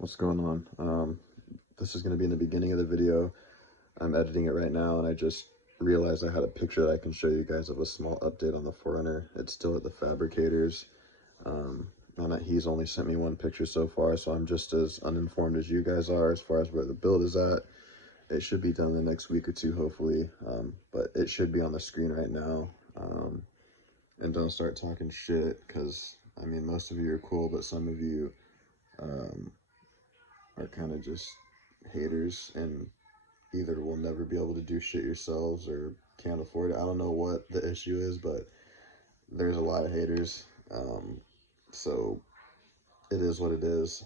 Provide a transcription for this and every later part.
What's going on? This is going to be in the beginning of the video. I'm editing it right now, and I just realized I had a picture that I can show you guys of a small update on the 4Runner. It's still at the fabricators, and he's only sent me one picture so far, so I'm just as uninformed as you guys are as far as where the build is at. It should be done in the next week or two, hopefully, but it should be on the screen right now. And don't start talking shit, because, I mean, most of you are cool, but some of you are kind of just haters and either will never be able to do shit yourselves or can't afford it. I don't know what the issue is, but there's a lot of haters. So it is what it is.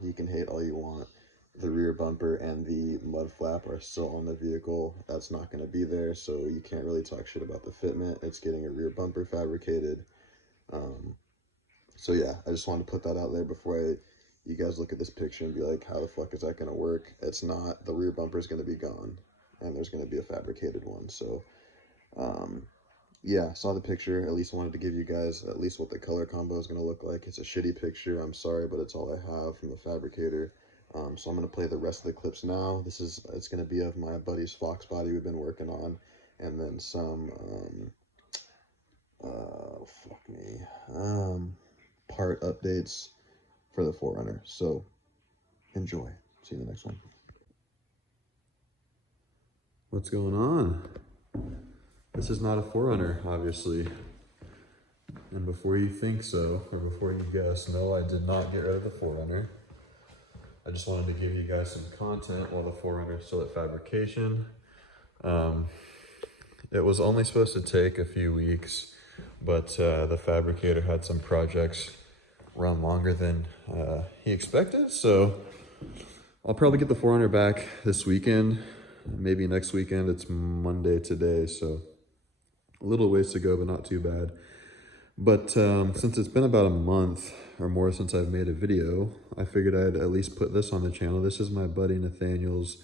You can hate all you want. The rear bumper and the mud flap are still on the vehicle. That's not going to be there, so you can't really talk shit about the fitment. It's getting a rear bumper fabricated. So yeah, I just wanted to put that out there before you guys look at this picture and be like, how the fuck is that going to work? It's not. The rear bumper is going to be gone, and there's going to be a fabricated one. So yeah, saw the picture. At least wanted to give you guys at least what the color combo is going to look like. It's a shitty picture. I'm sorry, but it's all I have from the fabricator. So I'm going to play the rest of the clips now. It's going to be of my buddy's Foxbody we've been working on, and then some, part updates for the 4Runner. So enjoy. See you in the next one. What's going on? This is not a 4Runner, obviously. And before you think so, or before you guess, no, I did not get rid of the 4Runner. I just wanted to give you guys some content while the 4Runner is still at fabrication. It was only supposed to take a few weeks, but the fabricator had some projects run longer than he expected, so I'll probably get the 4Runner back this weekend, maybe next weekend. It's Monday today, so a little ways to go, but not too bad. But since it's been about a month or more since I've made a video, I figured I'd at least put this on the channel. This is my buddy Nathaniel's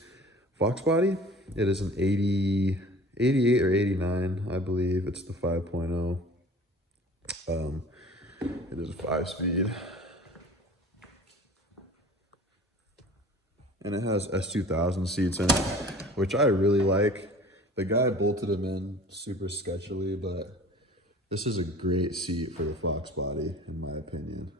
Foxbody. It is an 88 or 89, I believe. It's the 5.0. It is a 5-speed. And it has S2000 seats in it, which I really like. The guy bolted them in super sketchily, but this is a great seat for the Foxbody, in my opinion.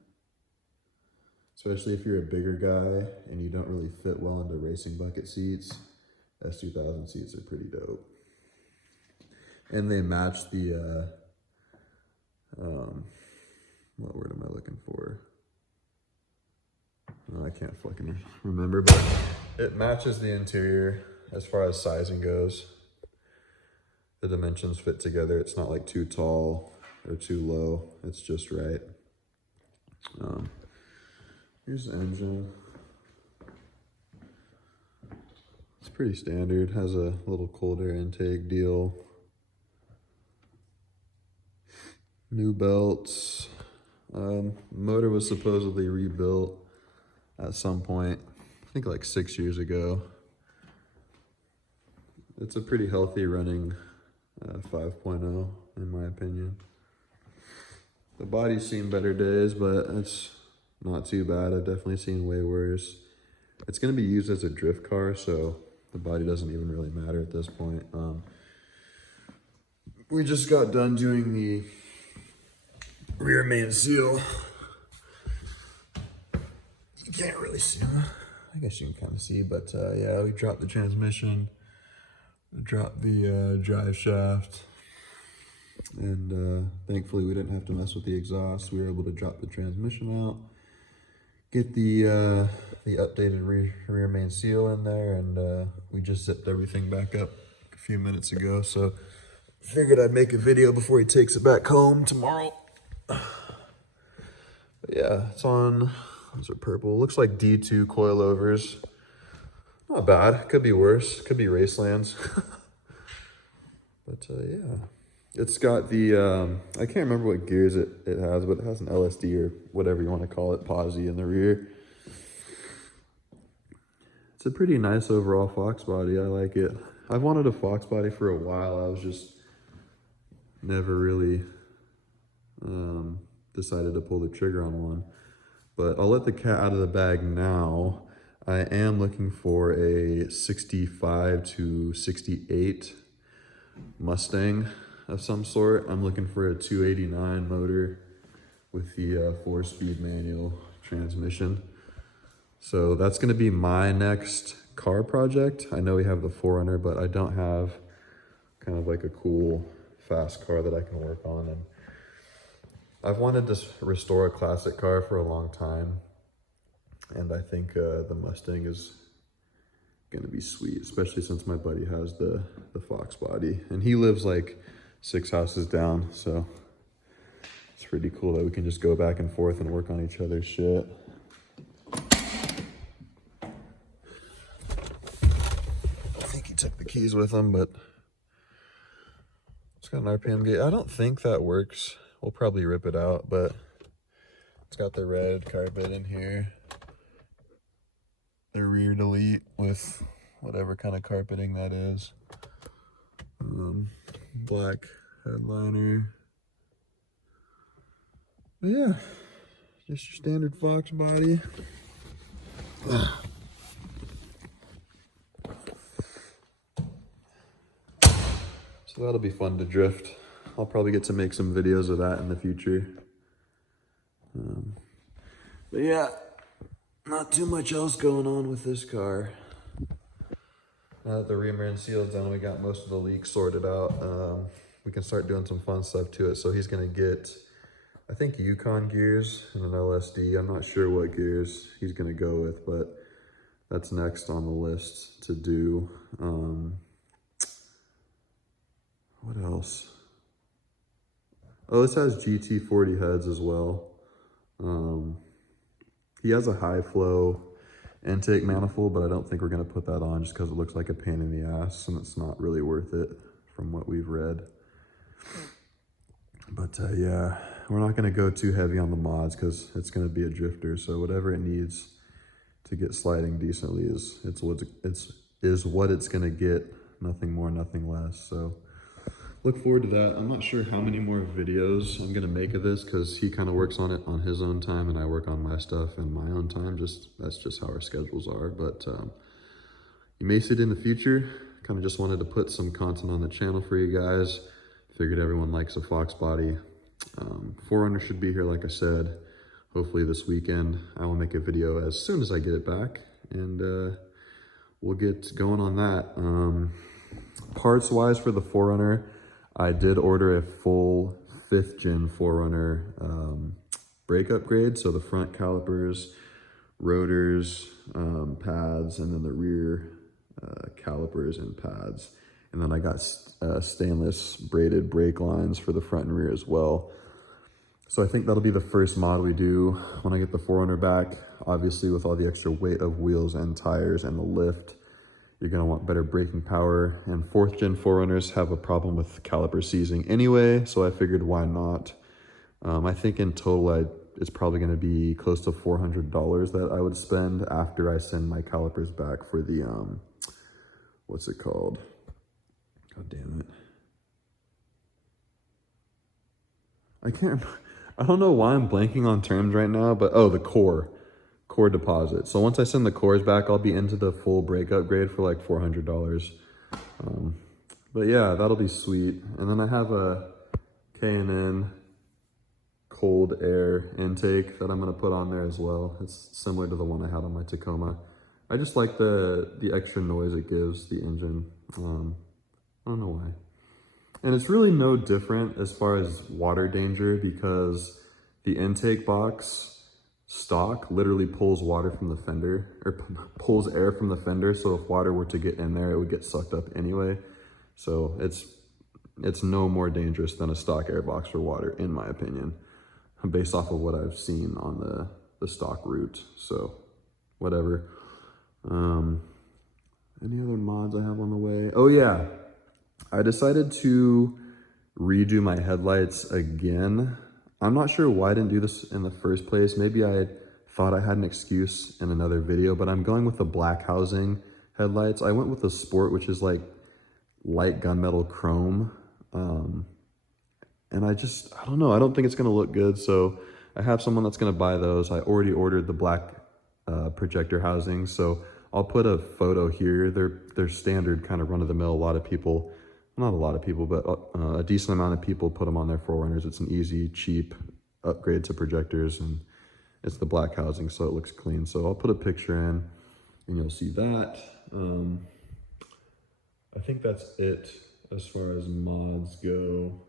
Especially if you're a bigger guy and you don't really fit well into racing bucket seats, S2000 seats are pretty dope. And they match the, what word am I looking for? I can't fucking remember, but it matches the interior as far as sizing goes. The dimensions fit together. It's not like too tall or too low. It's just right. Here's the engine. It's pretty standard. Has a little cold air intake deal. New belts. Motor was supposedly rebuilt at some point, I think like 6 years ago. It's a pretty healthy running 5.0 in my opinion. The body's seen better days, but it's not too bad. I've definitely seen way worse. It's going to be used as a drift car, so the body doesn't even really matter at this point. We just got done doing the rear main seal. You can't really see, I guess you can kind of see, but yeah, we dropped the transmission, dropped the drive shaft, and thankfully we didn't have to mess with the exhaust. We were able to drop the transmission out, get the updated rear main seal in there, and we just zipped everything back up a few minutes ago, so figured I'd make a video before he takes it back home tomorrow. But yeah, it's on, those are purple. Looks like D2 coilovers. Not bad. Could be worse. Could be Racelands. But yeah. It's got the, I can't remember what gears it has, but it has an LSD or whatever you want to call it, posi in the rear. It's a pretty nice overall Foxbody. I like it. I've wanted a Foxbody for a while. I was just never really decided to pull the trigger on one. But I'll let the cat out of the bag now. I am looking for a 65 to 68 Mustang of some sort. I'm looking for a 289 motor with the 4-speed manual transmission. So that's gonna be my next car project. I know we have the 4Runner, but I don't have kind of like a cool fast car that I can work on. And I've wanted to restore a classic car for a long time. And I think the Mustang is gonna be sweet, especially since my buddy has the Foxbody. And he lives like 6 houses down, so it's pretty cool that we can just go back and forth and work on each other's shit. I think he took the keys with him, but it's got an RPM gauge. I don't think that works. We'll probably rip it out, but it's got the red carpet in here. The rear delete with whatever kind of carpeting that is. Black headliner. But yeah, just your standard Foxbody. So that'll be fun to drift. I'll probably get to make some videos of that in the future. But yeah, not too much else going on with this car. Now that the rear end seal's done, we got most of the leaks sorted out. We can start doing some fun stuff to it. So he's gonna get, I think, Yukon gears and an LSD. I'm not sure what gears he's gonna go with, but that's next on the list to do. What else? Oh, this has GT40 heads as well. He has a high flow intake manifold, but I don't think we're gonna put that on just because it looks like a pain in the ass and it's not really worth it from what we've read. But yeah, we're not gonna go too heavy on the mods because it's gonna be a drifter. So whatever it needs to get sliding decently is what it's gonna get. Nothing more, nothing less. So look forward to that. I'm not sure how many more videos I'm gonna make of this because he kind of works on it on his own time and I work on my stuff in my own time. That's just how our schedules are. But you may see it in the future. Kind of just wanted to put some content on the channel for you guys. Figured everyone likes a Foxbody. 4Runner should be here, like I said, hopefully this weekend. I will make a video as soon as I get it back and we'll get going on that. Parts wise for the 4Runner, I did order a full 5th gen 4Runner brake upgrade. So the front calipers, rotors, pads, and then the rear calipers and pads. And then I got stainless braided brake lines for the front and rear as well. So I think that'll be the first mod we do when I get the 4Runner back. Obviously with all the extra weight of wheels and tires and the lift, you're gonna want better braking power, and 4th gen 4Runners have a problem with caliper seizing anyway, so I figured why not. I think in total it's probably gonna be close to $400 that I would spend after I send my calipers back for the, what's it called? God damn it. I don't know why I'm blanking on terms right now, but oh, the core deposit. So once I send the cores back, I'll be into the full brake upgrade for like $400. But yeah, that'll be sweet. And then I have a K&N cold air intake that I'm gonna put on there as well. It's similar to the one I had on my Tacoma. I just like the extra noise it gives the engine. I don't know why. And it's really no different as far as water danger because the intake box stock literally pulls water from the fender, or pulls air from the fender, so if water were to get in there, it would get sucked up anyway. So it's no more dangerous than a stock air box for water, in my opinion, based off of what I've seen on the stock route. So whatever. Any other mods I have on the way? Oh yeah, I decided to redo my headlights again. I'm not sure why I didn't do this in the first place. Maybe I thought I had an excuse in another video, but I'm going with the black housing headlights. I went with the Sport, which is like light gunmetal chrome. And I don't know, I don't think it's gonna look good. So I have someone that's gonna buy those. I already ordered the black projector housing, so I'll put a photo here. They're standard, kind of run-of-the-mill. A lot of people, not a lot of people, but a decent amount of people put them on their 4Runners. It's an easy, cheap upgrade to projectors, and it's the black housing, so it looks clean. So I'll put a picture in, and you'll see that. I think that's it as far as mods go.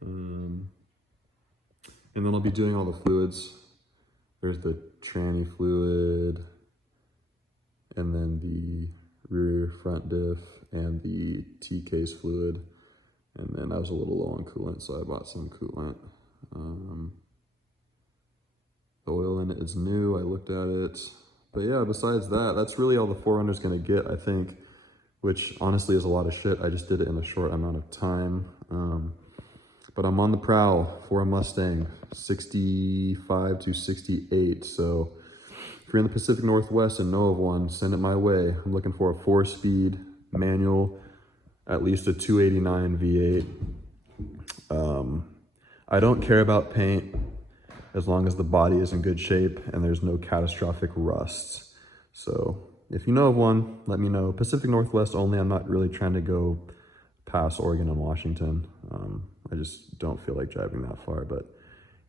And then I'll be doing all the fluids. There's the tranny fluid, and then the rear front diff, and the T-case fluid. And then I was a little low on coolant, so I bought some coolant. The oil in it is new, I looked at it. But yeah, besides that, that's really all the 4Runner's gonna get, I think, which honestly is a lot of shit. I just did it in a short amount of time. But I'm on the prowl for a Mustang, 65 to 68. So if you're in the Pacific Northwest and know of one, send it my way. I'm looking for a 4-speed manual, at least a 289 V8. I don't care about paint as long as the body is in good shape and there's no catastrophic rusts. So if you know of one, let me know. Pacific Northwest only. I'm not really trying to go past Oregon and Washington. I just don't feel like driving that far, but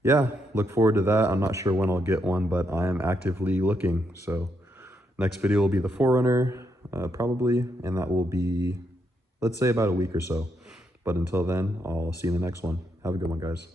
yeah, look forward to that. I'm not sure when I'll get one, but I am actively looking. So next video will be the 4Runner, probably, and that will be, let's say, about a week or so. But until then, I'll see you in the next one. Have a good one, guys.